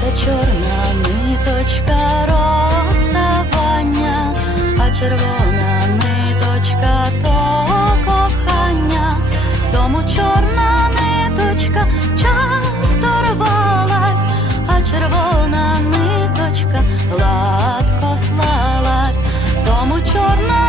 Та чорна ниточка розставання, а червона ниточка то кохання, тому чорна ниточка часто рвалась, а червона ниточка гладко слалась, тому чорна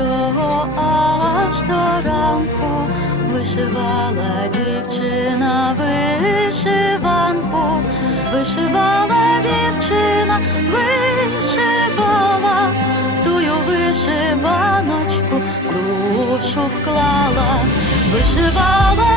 пригожого аж до ранку вишивала дівчина вишиванку, вишивала дівчина, вишивала, в тую вишиваночку душу вклала, вишивала.